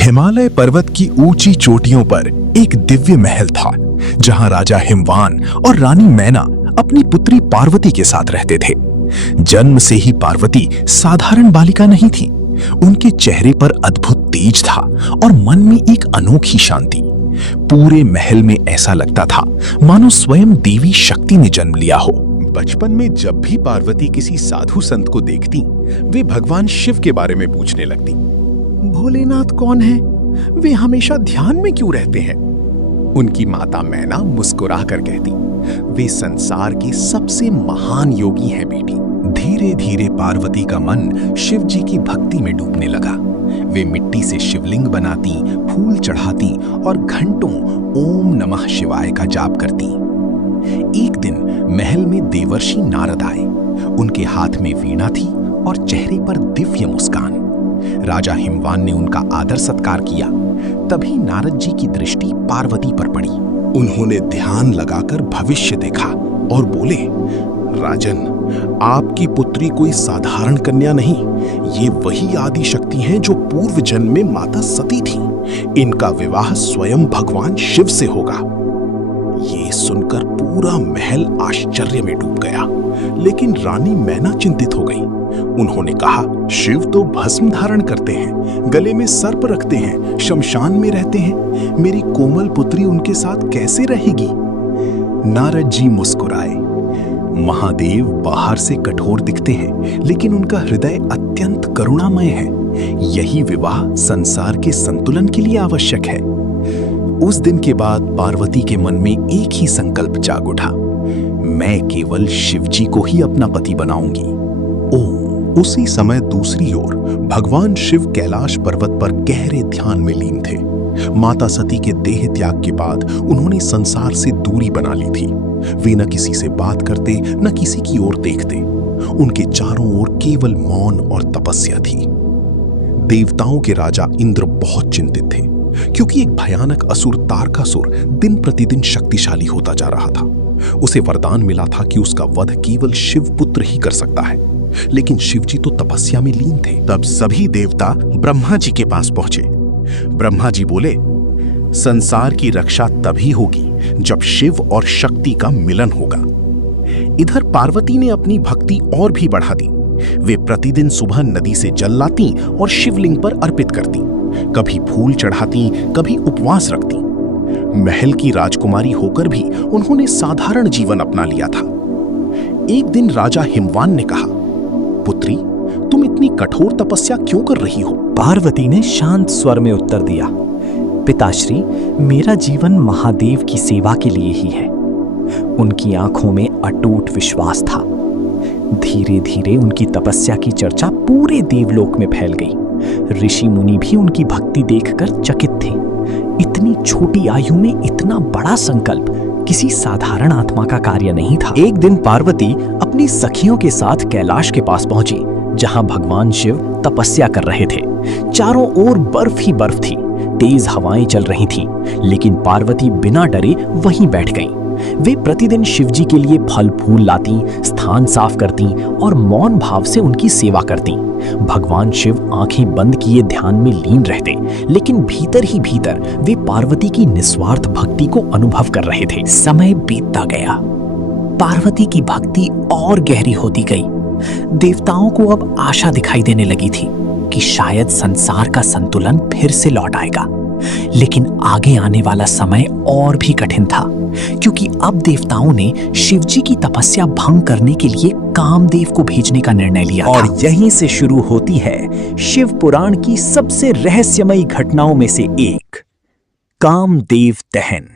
हिमालय पर्वत की ऊंची चोटियों पर एक दिव्य महल था, जहां राजा हिमवान और रानी मैना अपनी पुत्री पार्वती के साथ रहते थे। जन्म से ही पार्वती साधारण बालिका नहीं थी। उनके चेहरे पर अद्भुत तेज था और मन में एक अनोखी शांति। पूरे महल में ऐसा लगता था मानो स्वयं देवी शक्ति ने जन्म लिया हो। बचपन में जब भी पार्वती किसी साधु संत को देखती, वे भगवान शिव के बारे में पूछने लगती। भोलेनाथ कौन है? वे हमेशा ध्यान में क्यों रहते हैं? उनकी माता मैना मुस्कुराकर कहती, वे संसार के सबसे महान योगी हैं बेटी। धीरे धीरे पार्वती का मन शिव जी की भक्ति में डूबने लगा। वे मिट्टी से शिवलिंग बनाती, फूल चढ़ाती और घंटों ओम नमः शिवाय का जाप करती। एक दिन महल में देवर्षि नारद आए। उनके हाथ में वीणा थी और चेहरे पर दिव्य मुस्कान। राजा हिमवान ने उनका आदर सत्कार किया। तभी नारद जी की दृष्टि पार्वती पर पड़ी। उन्होंने ध्यान लगाकर भविष्य देखा और बोले, राजन, आपकी पुत्री कोई साधारण कन्या नहीं, ये वही आदि शक्ति हैं जो पूर्व जन्म में माता सती थी। इनका विवाह स्वयं भगवान शिव से होगा। ये सुनकर पूरा महल आश्चर्य में डूब गया, लेकिन रानी मैना चिंतित हो गई। उन्होंने कहा, शिव तो भस्म धारण करते हैं, गले में सर्प रखते हैं, शमशान में रहते हैं। मेरी कोमल पुत्री उनके साथ कैसे रहेगी? नारद जी मुस्कुराए। महादेव बाहर से कठोर दिखते हैं, लेकिन उनका हृदय अत्यंत करुणामय है। यही विवाह संसार के संतुलन के लिए आवश्यक है। उस दिन के बाद पार्वती के मन में एक ही संकल्प जाग उठा, मैं केवल शिवजी को ही अपना पति बनाऊंगी। उसी समय दूसरी ओर भगवान शिव कैलाश पर्वत पर गहरे ध्यान में लीन थे। माता सती के देह त्याग के बाद उन्होंने संसार से दूरी बना ली थी। वे न किसी से बात करते, न किसी की ओर देखते। उनके चारों ओर केवल मौन और तपस्या थी। देवताओं के राजा इंद्र बहुत चिंतित थे, क्योंकि एक भयानक असुर तारकासुर दिन प्रतिदिन शक्तिशाली होता जा रहा था। उसे वरदान मिला था कि उसका वध केवल शिव पुत्र ही कर सकता है, लेकिन शिवजी तो तपस्या में लीन थे। तब सभी देवता ब्रह्मा जी के पास पहुंचे। ब्रह्मा जी बोले, संसार की रक्षा तभी होगी जब शिव और शक्ति का मिलन होगा। इधर पार्वती ने अपनी भक्ति और भी बढ़ा दी। वे प्रतिदिन सुबह नदी से जल लाती और शिवलिंग पर अर्पित करती। कभी फूल चढ़ाती, कभी उपवास रखती। महल की राजकुमारी होकर भी उन्होंने साधारण जीवन अपना लिया था। एक दिन राजा हिमवान ने कहा, पुत्री, तुम इतनी कठोर तपस्या क्यों कर रही हो? पार्वती ने शांत स्वर में उत्तर दिया, पिताश्री, मेरा जीवन महादेव की सेवा के लिए ही है। उनकी आंखों में अटूट विश्वास था। धीरे धीरे उनकी तपस्या की चर्चा पूरे देवलोक में फैल गई। ऋषि मुनि भी उनकी भक्ति देखकर चकित थे। इतनी छोटी आयु में इतना बड़ा संकल्प किसी साधारण आत्मा का कार्य नहीं था। एक दिन पार्वती अपनी सखियों के साथ कैलाश के पास पहुंची, जहां भगवान शिव तपस्या कर रहे थे। चारों ओर बर्फ ही बर्फ थी, तेज हवाएं चल रही थीं, लेकिन पार्वती बिना डरे वहीं बैठ गईं। वे प्रतिदिन शिवजी के लिए फल फूल लाती, स्थान साफ करती और मौन भाव से उनकी सेवा करती। भगवान शिव आंखें बंद किए ध्यान में लीन रहते, लेकिन भीतर ही भीतर वे पार्वती की निस्वार्थ भक्ति को अनुभव कर रहे थे। समय बीतता गया, पार्वती की भक्ति और गहरी होती गई। देवताओं को अब आशा दिखाई देने लगी थी कि शायद संसार का संतुलन फिर से लौट आएगा। लेकिन आगे आने वाला समय और भी कठिन था, क्योंकि अब देवताओं ने शिवजी की तपस्या भंग करने के लिए कामदेव को भेजने का निर्णय लिया था। और यहीं से शुरू होती है शिव पुराण की सबसे रहस्यमयी घटनाओं में से एक, कामदेव दहन।